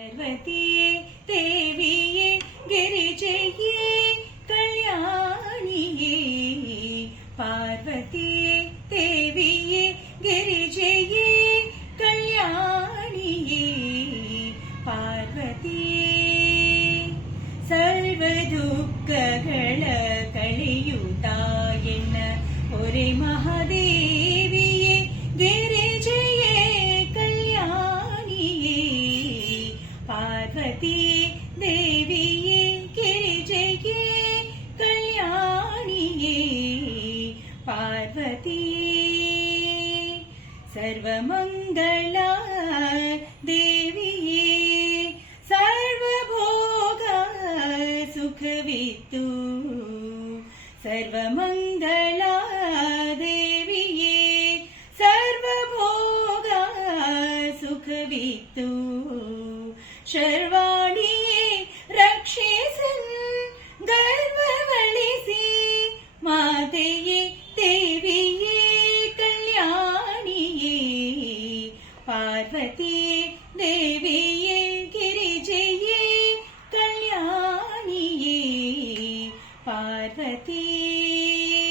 ಪಾರ್ವತಿಯೇ ದೇವಿಯೇ ಗಿರಿಜೆಯೇ ಕಲ್ಯಾಣಿಯೇ ಪಾರ್ವತಿಯೇ ದೇವಿಯೇ ಗಿರಿಜೆಯೇ ಕಲ್ಯಾಣಿಯೇ ಪಾರ್ವತಿಯೇ ಸರ್ವ ದುಃಖಗಳ ಕಳೆಯುತ್ತಾಯೆನ್ನ ಒರೆ ಮಹಾದೇವಿಯೇ ಗಿರಿಜೆಯೇ ಕಲ್ಯಾಣಿಯೇ ಪಾರ್ವತಿಯೇ ದೇವಿಯೇ ಗಿರಿಜೆಯೇ ಕಲ್ಯಾಣಿಯೇ ಪಾರ್ವತಿಯೇ ಸರ್ವಮಂಗಳ ದೇವಿಯೇ ಸರ್ವಭೋಗ ಸುಖವಿತ್ತು ಸರ್ವಮಂಗಳ ದೇವಿಯೇ ಸರ್ವಭೋಗ ಸುಖವಿತ್ತು ಶರ್ವಾಣಿಯೇ ರಕ್ಷಿಸನ್ ಗರ್ವವಳಿಸಿ ಮಾತೆಯೇ ದೇವಿಯೇ ಕಲ್ಯಾಣಿಯೇ ಪಾರ್ವತಿಯೇ ದೇವಿಯೇ ಗಿರಿಜೆಯೇ ಕಲ್ಯಾಣಿಯೇ ಪಾರ್ವತಿಯೇ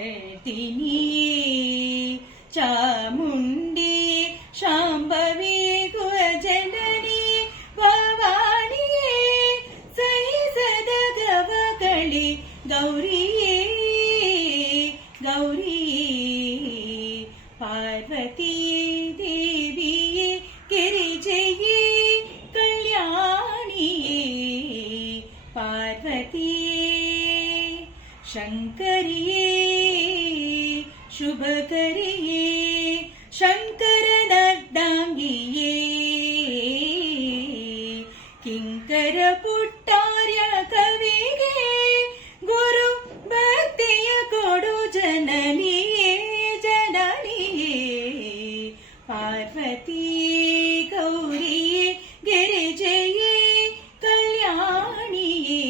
महिषासुरमर्दिनिये ಚಾಮುಂಡಿ ಶಾಂಭವಿ ಗುಹಜನನಿ ಭವಾನಿಯೇ ಸಹಿಸದ ಗವಗಳಿ ಗೌರಿಯೇ ಗೌರಿಯೇ ಪಾರ್ವತಿಯೇ ದೇವಿಯೇ ಗಿರಿಜೆಯೇ ಕಲ್ಯಾಣಿಯೇ ಪಾರ್ವತಿಯೇ ಶಂಕರಿಯೇ ಶುಭಕರಿಯೇ ಶಂಕರನರ್ಧಾಂಗಿಯೇ ಕಿಂಕರ ಪುಟ್ಟಾರ್ಯ ಕವಿಗೆ ಗುರು ಭಕ್ತಿಯ ಕೊಡು ಜನನಿಯೇ ಜನನಿಯೇ ಪಾರ್ವತಿಯೇ ಗೌರಿಯೇ ಗಿರಿಜೆಯೇ ಕಲ್ಯಾಣಿಯೇ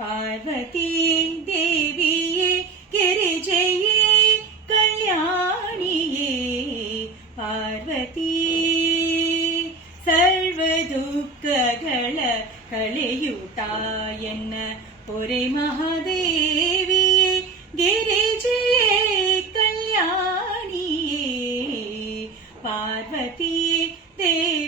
ಪಾರ್ವತಿಯೇ ದೇವಿಯೇ ಗಿರಿಜೆಯೇ ಕಲ್ಯಾಣಿಯೇ ಪಾರ್ವತಿಯೇ ಸರ್ವ ದುಃಖಗಳ ಕಳೆಯುತ್ತಾಯನ್ನ ಪೊರೆ ಮಹಾದೇವಿಯೇ ಗಿರಿಜೆಯೇ ಕಲ್ಯಾಣಿಯೇ ಪಾರ್ವತಿಯೇ ದೇವಿ